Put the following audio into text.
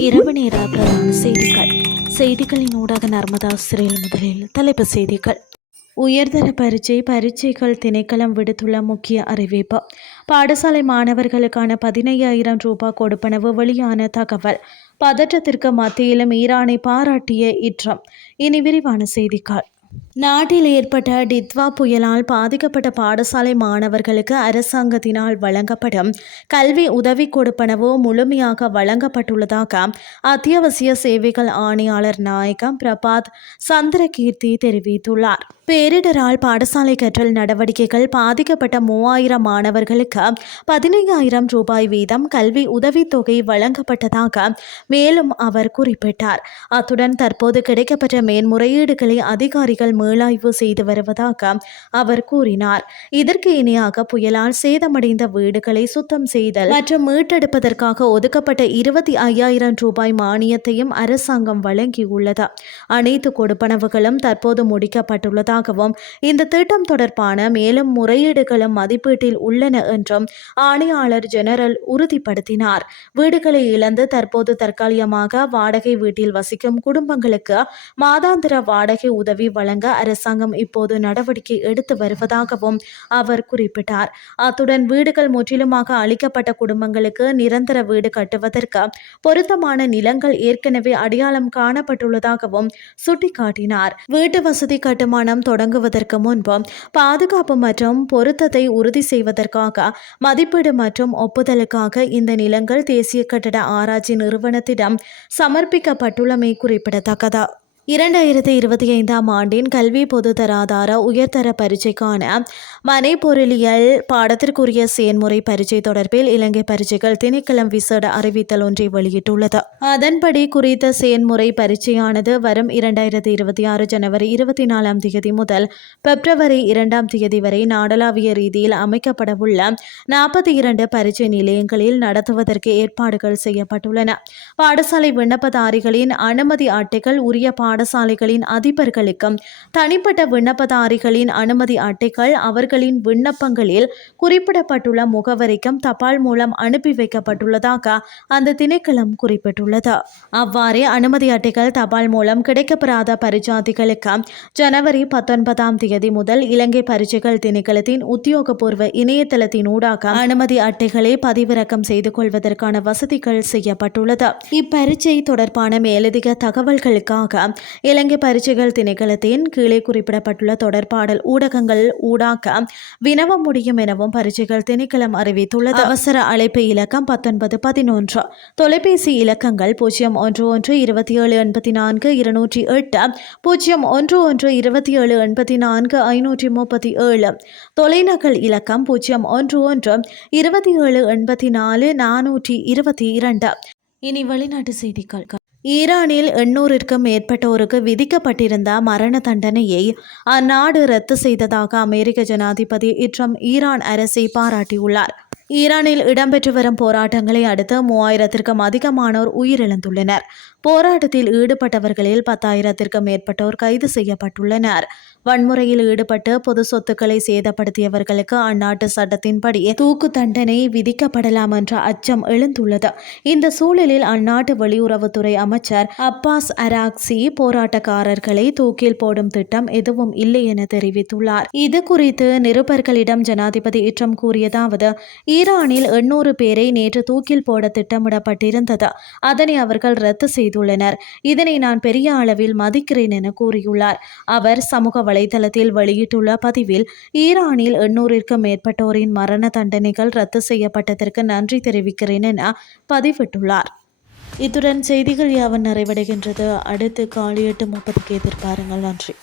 இரவு நேர பிரதான செய்திகள். செய்திகளின் ஊடாக நர்மதா சிறையில் முதலில் தலைப்பு செய்திகள். உயர்தர பரீட்சை பரீட்சைகள் திணைக்களம் விடுத்துள்ள முக்கிய அறிவிப்பு. பாடசாலை மாணவர்களுக்கான பதினையாயிரம் ரூபாய் கொடுப்பனவு வெளியான தகவல். பதற்றத்திற்கு மத்தியிலும் ஈரானை பாராட்டிய இற்றம். இனி விரிவான செய்திகள். நாட்டில் ஏற்பட்ட டித்வா புயலால் பாதிக்கப்பட்ட பாடசாலை மாணவர்களுக்கு அரசாங்கத்தினால் வழங்கப்படும் கல்வி உதவி கொடுப்பனவு முழுமையாக வழங்கப்பட்டுள்ளதாக அத்தியாவசிய சேவைகள் ஆணையாளர் நாயகம் பிரபாத் சந்திரகீர்த்தி தெரிவித்துள்ளார். பேரிடரால் பாடசாலை கற்றல் நடவடிக்கைகள் பாதிக்கப்பட்ட மூவாயிரம் மாணவர்களுக்கு பதினைந்தாயிரம் ரூபாய் வீதம் கல்வி உதவித்தொகை வழங்கப்பட்டதாக மேலும் அவர் குறிப்பிட்டார். அத்துடன் தற்போது கிடைக்கப்பட்ட மேன்முறையீடுகளை அதிகாரிகள் மீளாய்வு செய்து வருவதாக அவர் கூறினார். இதற்கு இணையாக புயலால் சேதமடைந்த வீடுகளை சுத்தம் செய்தல் மற்றும் மீட்டெடுப்பதற்காக ஒதுக்கப்பட்ட இருபத்தி ஐயாயிரம் ரூபாய் மானியத்தையும் அரசாங்கம் வழங்கியுள்ளது. அனைத்து கொடுப்பனவுகளும் தற்போது முடிக்கப்பட்டுள்ளதாகவும் இந்த திட்டம் தொடர்பான மேலும் முறையீடுகளும் மதிப்பீட்டில் உள்ளன என்றும் ஆணையாளர் ஜெனரல் உறுதிப்படுத்தினார். வீடுகளை இழந்து தற்போது தற்காலிகமாக வாடகை வீட்டில் வசிக்கும் குடும்பங்களுக்கு மாதாந்திர வாடகை உதவி வழங்க அரசாங்கம் இப்போது நடவடிக்கை எடுத்து வருவதாகவும் அவர் குறிப்பிட்டார். அத்துடன் வீடுகள் முற்றிலுமாக அளிக்கப்பட்ட குடும்பங்களுக்கு நிரந்தர வீடு கட்டுவதற்கு பொருத்தமான நிலங்கள் ஏற்கனவே அடையாளம் காணப்பட்டுள்ளதாகவும் சுட்டிக்காட்டினார். வீட்டு வசதி கட்டுமானம் தொடங்குவதற்கு முன்பு பாதுகாப்பு மற்றும் பொருத்தத்தை உறுதி செய்வதற்காக மதிப்பீடு மற்றும் ஒப்புதலுக்காக இந்த நிலங்கள் தேசிய கட்டட ஆராய்ச்சி நிறுவனத்திடம் சமர்ப்பிக்கப்பட்டுள்ளமை குறிப்பிடத்தக்கது. இரண்டாயிரத்தி இருபத்தி ஐந்தாம் ஆண்டின் கல்வி பொதுதராதார உயர்தர பரீட்சைக்கான மனை பொருளியல் பாடத்திற்குரிய செயன்முறை பரீட்சை தொடர்பில் இலங்கை பரீட்சைகள் திணைக்களம் விசேட அறிவித்தல் ஒன்றை வெளியிட்டுள்ளது. அதன்படி குறித்த செயன்முறை பரீட்சையானது வரும் இரண்டாயிரத்தி இருபத்தி ஆறு ஜனவரி இருபத்தி நாலாம் தேதி முதல் பிப்ரவரி இரண்டாம் தேதி வரை நாடளாவிய ரீதியில் அமைக்கப்படவுள்ள நாற்பத்தி இரண்டு பரீட்சை நிலையங்களில் நடத்துவதற்கு ஏற்பாடுகள் செய்யப்பட்டுள்ளன. பாடசாலை விண்ணப்பதாரிகளின் அனுமதி அட்டைகள் உரிய பாட பாடசாலைகளின் அதிபர்களுக்கும் தனிப்பட்ட விண்ணப்பதாரிகளின் அனுமதி அட்டைகள் அவர்களின் விண்ணப்பங்களில் குறிப்பிடப்பட்டுள்ள முகவரிக்கும் தபால் மூலம் அனுப்பி வைக்கப்பட்டுள்ளதாக அந்த திணைக்களம் குறிப்பிட்டுள்ளது. அவ்வாறே அனுமதி அட்டைகள் தபால் மூலம் கிடைக்கப்பெறாத பரிஜாதிகளுக்கு ஜனவரி பத்தொன்பதாம் தேதி முதல் இலங்கை பரீட்சைகள் திணைக்களத்தின் உத்தியோகபூர்வ இணையதளத்தின் ஊடாக அனுமதி அட்டைகளை பதிவிறக்கம் செய்து கொள்வதற்கான வசதிகள் செய்யப்பட்டுள்ளது. இப்பரீட்சை தொடர்பான மேலதிக தகவல்களுக்காக இலங்கை பரீட்சைகள் திணைக்களத்தின் கீழே குறிப்பிடப்பட்டுள்ள தொடர்பாடல் ஊடகங்கள் ஊடாக வினவ முடியும் எனவும் பரீட்சைகள் திணைக்களம் அறிவித்துள்ளது. அவசர அழைப்பு இலக்கம் பத்தொன்பது பதினொன்று. தொலைபேசி இலக்கங்கள் பூஜ்ஜியம் ஒன்று ஒன்று இருபத்தி ஏழு எண்பத்தி நான்கு இருநூற்றி எட்டு பூஜ்ஜியம் ஒன்று ஒன்று இருபத்தி ஏழு எண்பத்தி நான்கு ஐநூற்றி முப்பத்தி ஏழு. தொலைநகல் இலக்கம் பூஜ்ஜியம் ஒன்று ஒன்று இருபத்தி ஏழு எண்பத்தி நாலு நானூற்றி இருபத்தி இரண்டு. இனி வெளிநாட்டு செய்திகள். ஈரானில் எண்ணூறிற்கும் மேற்பட்டோருக்கு விதிக்கப்பட்டிருந்த மரண தண்டனையை அந்நாடு ரத்து செய்ததாக அமெரிக்க ஜனாதிபதி இட்ரம் ஈரான் அரசை பாராட்டியுள்ளார். ஈரானில் இடம்பெற்று வரும் போராட்டங்களை அடுத்து மூவாயிரத்திற்கும் அதிகமானோர் உயிரிழந்துள்ளனர். போராட்டத்தில் ஈடுபட்டவர்களில் பத்தாயிரத்திற்கும் மேற்பட்டோர் கைது செய்யப்பட்டுள்ளனர். வன்முறையில் ஈடுபட்டு பொது சொத்துக்களை சேதப்படுத்தியவர்களுக்கு அந்நாட்டு சட்டத்தின்படி தூக்கு தண்டனை விதிக்கப்படலாம் என்ற அச்சம் எழுந்துள்ளது. இந்த சூழலில் அந்நாட்டு வெளியுறவுத்துறை அமைச்சர் அப்பாஸ் அராக்சி போராட்டக்காரர்களை தூக்கில் போடும் திட்டம் எதுவும் இல்லை என தெரிவித்துள்ளார். இது குறித்து நிருபர்களிடம் ஜனாதிபதி இற்றம் கூறியதாவது ஈரானில் எண்ணூறு பேரை நேற்று தூக்கில் போட திட்டமிடப்பட்டிருந்தது. அதனை அவர்கள் ரத்து செய்துள்ளனர். இதனை நான் பெரிய அளவில் மதிக்கிறேன் என கூறியுள்ளார். அவர் சமூக வலைதளத்தில் வெளியிட்டுள்ள பதிவில் ஈரானில் எண்ணூறிற்கும் மேற்பட்டோரின் மரண தண்டனைகள் ரத்து செய்யப்பட்டதற்கு நன்றி தெரிவிக்கிறேன் என பதிவிட்டுள்ளார். இத்துடன் செய்திகள் யாவன் நிறைவடைகின்றது. அடுத்து காலை எட்டு முப்பதுக்கு எதிர்பாருங்கள். நன்றி.